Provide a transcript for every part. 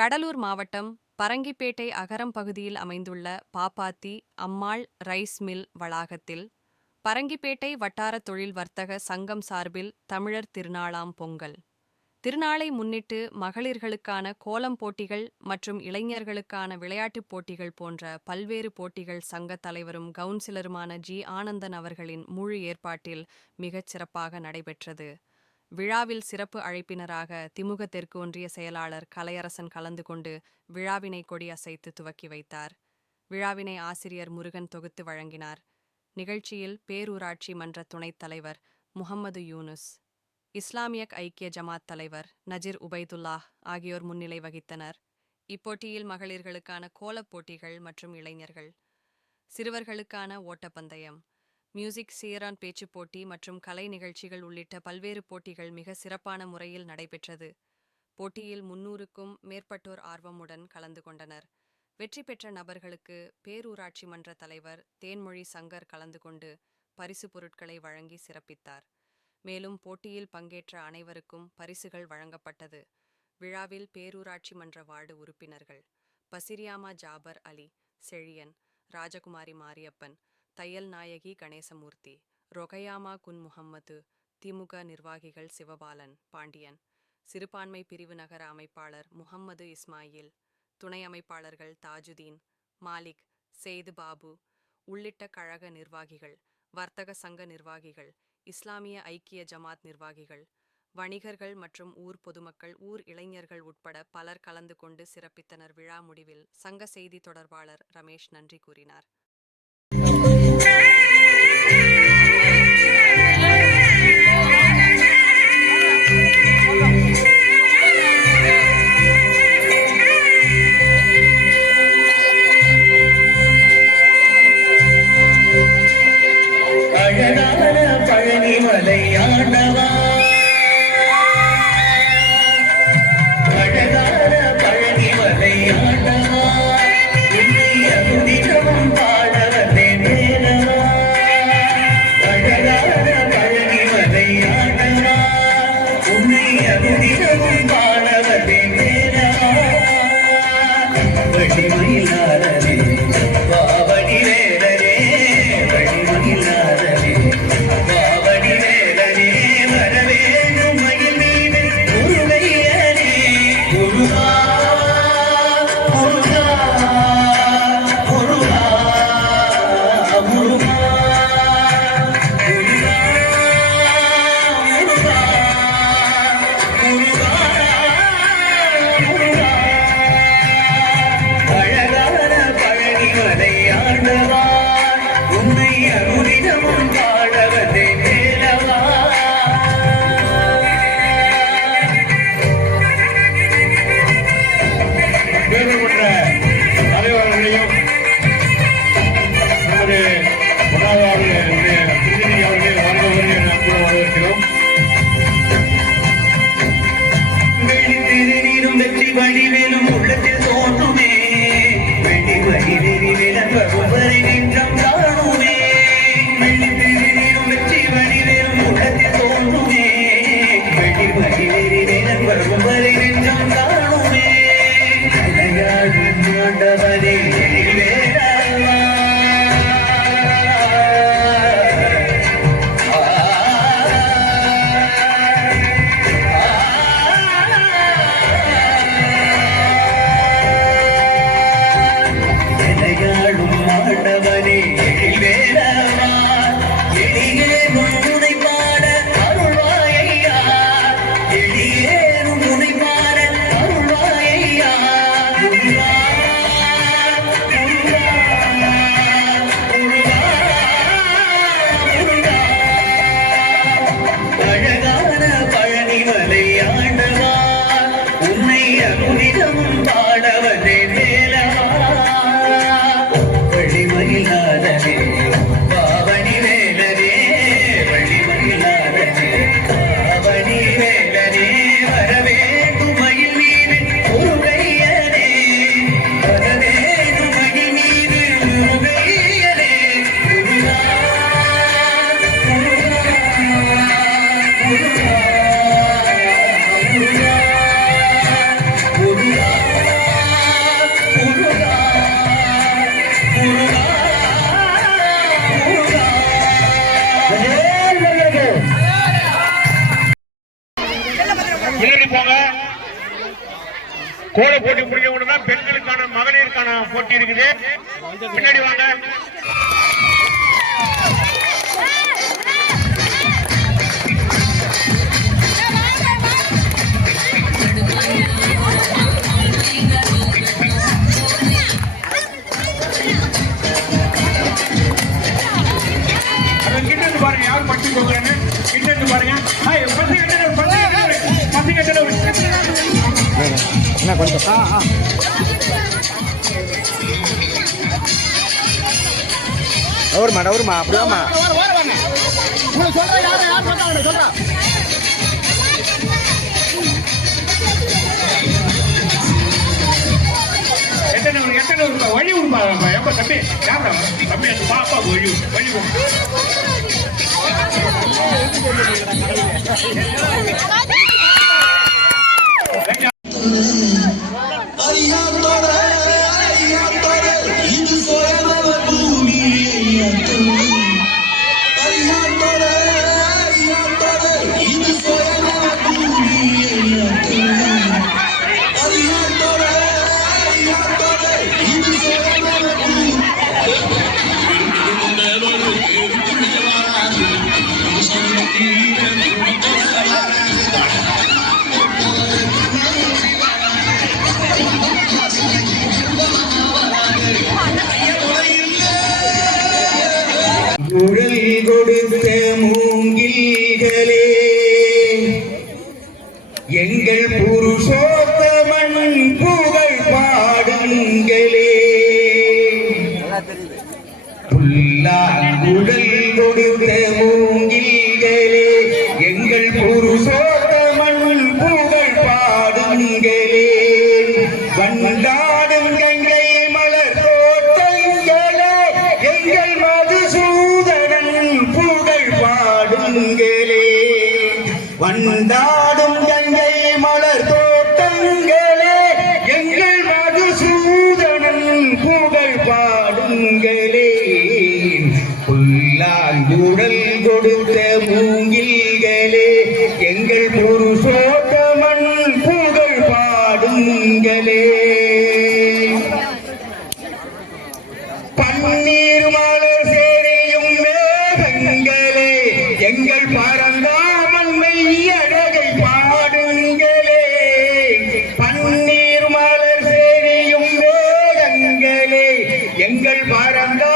கடலூர் மாவட்டம் பரங்கிப்பேட்டை அகரம் பகுதியில் அமைந்துள்ள பாப்பாத்தி அம்மாள் ரைஸ் மில் வளாகத்தில் பரங்கிப்பேட்டை வட்டார தொழில் வர்த்தக சங்கம் சார்பில் தமிழர் திருநாளாம் பொங்கல். திருநாளை முன்னிட்டு மகளிர்களுக்கான கோலம் போட்டிகள் மற்றும் இளைஞர்களுக்கான விளையாட்டுப் போட்டிகள் போன்ற பல்வேறு போட்டிகள் சங்க தலைவரும் கவுன்சிலருமான ஜி. ஆனந்தன் அவர்களின் முழு ஏற்பாட்டில் மிகச் சிறப்பாக நடைபெற்றது. விழாவில் சிறப்பு அழைப்பினராக திமுக தெற்கு ஒன்றிய செயலாளர் கலையரசன் கலந்து கொண்டு விழாவினை கொடி அசைத்து துவக்கி வைத்தார். விழாவினை ஆசிரியர் முருகன் தொகுத்து வழங்கினார். நிகழ்ச்சியில் பேரூராட்சி மன்ற துணைத் தலைவர் முகம்மது யூனுஸ் இஸ்லாமியக் ஐக்கிய ஜமாத் தலைவர் நஜிர் உபைதுல்லாஹ் ஆகியோர் முன்னிலை வகித்தனர். இப்போட்டியில் மகளிர்களுக்கான கோலப் போட்டிகள் மற்றும் இளைஞர்கள் சிறுவர்களுக்கான ஓட்டப்பந்தயம் மியூசிக் சீரான் பேச்சுப் போட்டி மற்றும் கலை நிகழ்ச்சிகள் உள்ளிட்ட பல்வேறு போட்டிகள் மிக சிறப்பான முறையில் நடைபெற்றது. போட்டியில் முன்னூறுக்கும் மேற்பட்டோர் ஆர்வமுடன் கலந்து கொண்டனர். வெற்றி பெற்ற நபர்களுக்கு பேரூராட்சி மன்ற தலைவர் தேன்மொழி சங்கர் கலந்து கொண்டு பரிசு பொருட்களை வழங்கி சிறப்பித்தார். மேலும் போட்டியில் பங்கேற்ற அனைவருக்கும் பரிசுகள் வழங்கப்பட்டது. விழாவில் பேரூராட்சி மன்ற வார்டு உறுப்பினர்கள் பசிரியாமா ஜாபர் அலி செழியன் ராஜகுமாரி மாரியப்பன் தையல் நாயகி கணேசமூர்த்தி ரொகையாமா குன் முகம்மது திமுக நிர்வாகிகள் சிவபாலன் பாண்டியன் சிறுபான்மை பிரிவு நகர அமைப்பாளர் முகம்மது இஸ்மாயில் துணை அமைப்பாளர்கள் தாஜுதீன் மாலிக் செய்து பாபு உள்ளிட்ட கழக நிர்வாகிகள் வர்த்தக சங்க நிர்வாகிகள் இஸ்லாமிய ஐக்கிய ஜமாத் நிர்வாகிகள் வணிகர்கள் மற்றும் ஊர் பொதுமக்கள் ஊர் இளைஞர்கள் உட்பட பலர் கலந்து கொண்டு சிறப்பித்தனர் விழா முடிவில் சங்க செய்தி தொடர்பாளர் ரமேஷ் நன்றி கூறினார். கோல போட்டி முடிக்க உடனே பெண்களுக்கான மகளிருக்கான போட்டி இருக்குது. பின்னாடி வாங்க. இருந்து பாருங்க யார் பட்டி போகிறேன்னு கிட்ட பாருங்க இருந்து. நவருமா நவருமா அப்படியாமா எத்தனை ஒரு- எத்தனை ஒரு வழி விடுப்பா எப்ப தம்பி தம்பி அந்த பாப்பா வழி வழி Thank you. புல்லாங்குழல் கொடுத்த மூங்கில்களே எங்கள் புருஷோத்தமன் புகழ் பாடுங்களே வண்டாடும் கங்கை மலர் தோட்டங்களே எங்கள் மதுசூதனன் புகழ் பாடுங்களே வண்டாடும் கங்கை மலர் தோட்டங்களே எங்கள் மதுசூதனன் புகழ் பாடுங்களே புல்லாங்குழல் கொடுத்த மூங்கில்களே எங்கள் புருஷோத்தமன் புகழ் பாடுங்களே. பன்னீர் மலர் சேரியும் மேகங்களே எங்கள் பரந்தாமன் மெய்யழகை பாடுங்களே. பன்னீர் மலர் சேரியும் மேகங்களே எங்கள் பரந்தா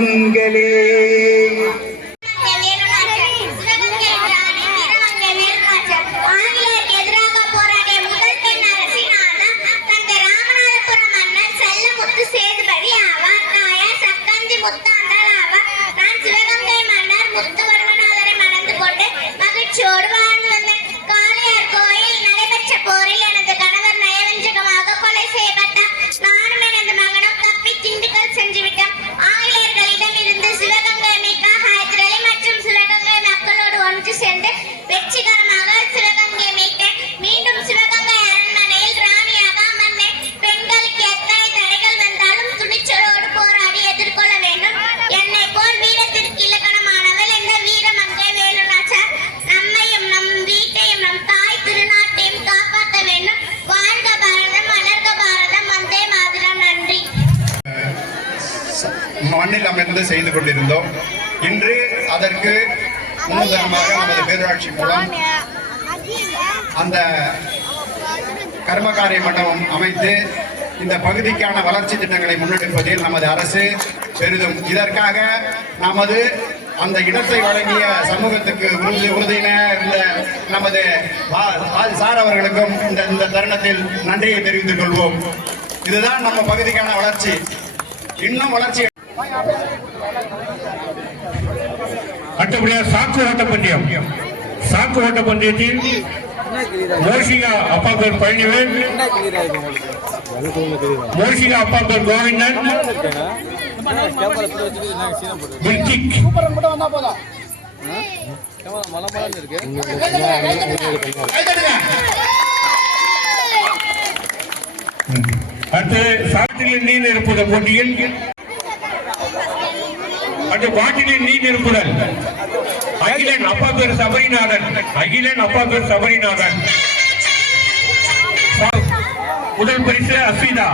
பாடுங்களே வெற்றிகரமாக சிவகங்கை மீண்டும் சிவகங்கை அரண்மனையில் ராணியாக பெண்களுக்கு எத்தனை தடைகள் வந்தாலும் துணிச்சலோடு போராடி எதிர்கொள்ள வேண்டும். போல் வீரத்திற்கு இலக்கணமானவள் வீரமங்கை நம்மையும் நம் வீட்டையும் நம் தாய் திருநாட்டையும் காப்பாற்ற வேண்டும். வாழ்க பாரதம் வளர்க பாரதம். வந்தே நன்றி. மண்ணில் அமர்ந்து செய்து கொண்டிருந்தோம். இன்று அதற்கு முன்னுதாரணமாக நமது பேரூராட்சி மூலம் அந்த கர்மகாரிய மண்டபம் அமைத்து இந்த பகுதிக்கான வளர்ச்சி திட்டங்களை முன்னெடுப்பதில் நமது அரசு பெரிதும் இதற்காக நமது அந்த இடத்தை வழங்கிய சமூகத்துக்கு உறுதி உறுதியின இருந்த நமது வா- சார் அவர்களுக்கும் இந்த இந்த தருணத்தில் நன்றியை தெரிவித்துக் கொள்வோம். இதுதான் நம்ம பகுதிக்கான வளர்ச்சி. இன்னும் வளர்ச்சி அடுத்தபடியாக சாக்கு ஓட்ட பந்தயம் சாக்கு ஓட்ட பந்தயத்தில் மோஷிகா அப்பா பேர் பழனிவேல் மோஷிகா அப்பா பேர் கோவிந்தன். பில்கிக் அடுத்து சாத்திரியில் நீர் இருப்பது போட்டியில் அடுத்து பாட்டிலின் நீ நிரப்புதல். அகிலன் அப்பா பேர் சபரிநாதன். அகிலன் அப்பா பேர் சபரிநாதன் முதல் பரிசு அஸ்விதா.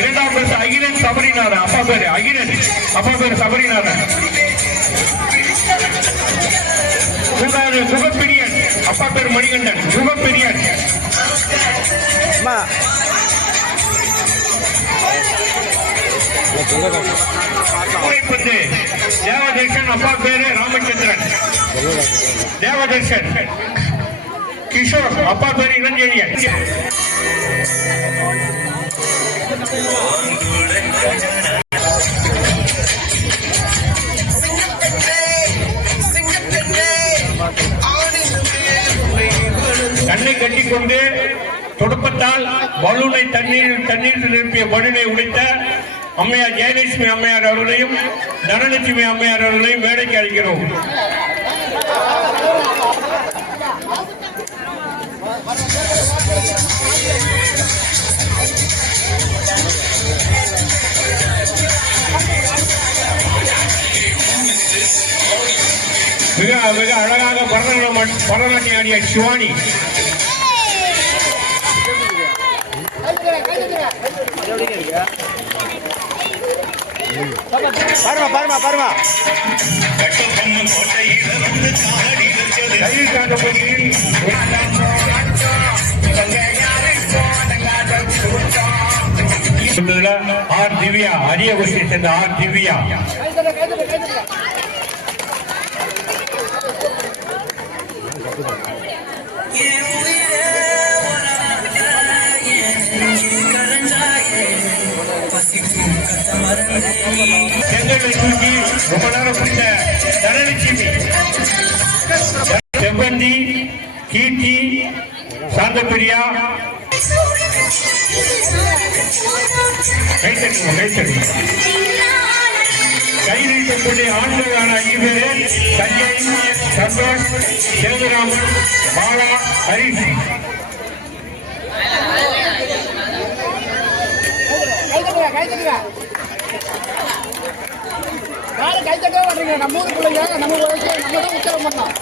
இரண்டாம் பரிசு அகிலன் சபரிநாதன். அப்பா பேரு அகிலன் அப்பா பேரு சபரிநாதன். மூன்றாவது சுகப்பிரியன் அப்பா பேர் மணிகண்டன். சுகப்பிரியன். அம்மா தேவதர்ஷன் அப்பா பேரு ராமச்சந்திரன். தேவதர்ஷன் கிஷோர் அப்பா பேரு இளஞ்செழியன். பலூனை தண்ணீர் தண்ணீர் நிரப்பிய பலூனை உடைத்த அம்மையார் ஜெயலட்சுமி அம்மையார் அவர்களையும் தனலட்சுமி அம்மையார் அவர்களையும் வேலைக்கு அழைக்கிறோம். மிக மிக அழகாக பரதநாட்டியம் பரதநாட்டியம் ஆடிய சிவானி. பாருமா பாருமா பாருமா. ஆர் திவ்யா அரிய குஸ்தியை சேர்ந்த ஆர் திவ்யா. செங்கலை செவ்வந்தி கீர்த்தி சாந்தப்பிரியா. கைத்தட்டுங்க கைத்தட்டுங்க கை நீட்டக்கூடிய ஆண்களான ஐந்து பேர் சஞ்சய் சந்தோஷ் சேதுராமன் பாலா ஹரிஷ் யாரும் கை தட்டவே மாட்டீங்க. நம்ம ஊர் பிள்ளைங்க நம்ம வயசுல நம்ம தான் உற்சாகம் பண்ணலாம்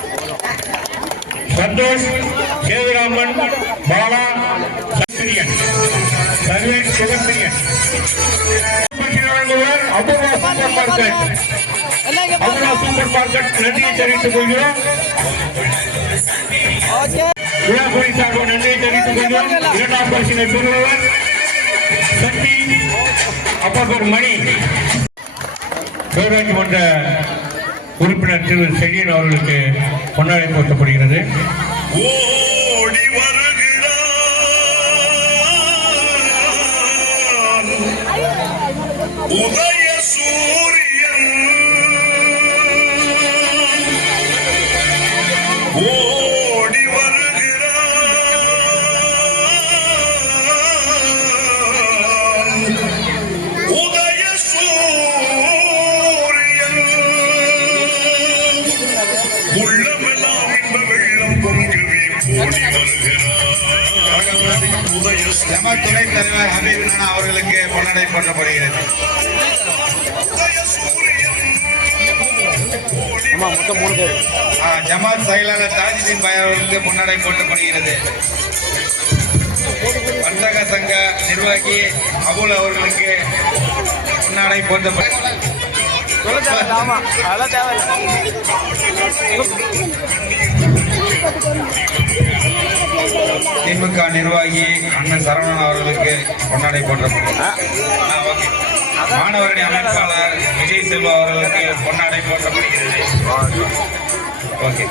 Santhosh Sethuraman Bala Chandriyan Sarvesh Apoorva super market. Apoorva super market நன்றியை தெரிவித்துக் கொள்கிறோம். விழா பரிசாக நன்றியை தெரிவித்துக் கொள்கிறோம். இரண்டாம் பரிசினை பெறுபவர் சக்தி அப்பர் மணி பேராட்சிமன்ற உறுப்பினர் திரு செழியன் அவர்களுக்கு பொன்னாடை போர்த்தப்படுகிறது ஓடி வருகிறான் துணைத் தலைவர் ஹபீப் நானா அவர்களுக்கு பேர். ஆ, ஜமாத் செயலாளர் தாஜுதீன் பாய் அவர்களுக்கு முன்னடை போட்டப்படுகிறது வர்த்தக சங்க நிர்வாகி அபுல் அவர்களுக்கு முன்னாடை போட்டப்படுகிறது அதெல்லாம் தேவை திமுக நிர்வாகி அண்ணன் சரவணன் அவர்களுக்கு ஆ, ஓகே. மாணவரணி அமைப்பாளர் விஜய் செல்வா அவர்களுக்கு பொன்னாடை போட்டப்படுகிறது ஓகே.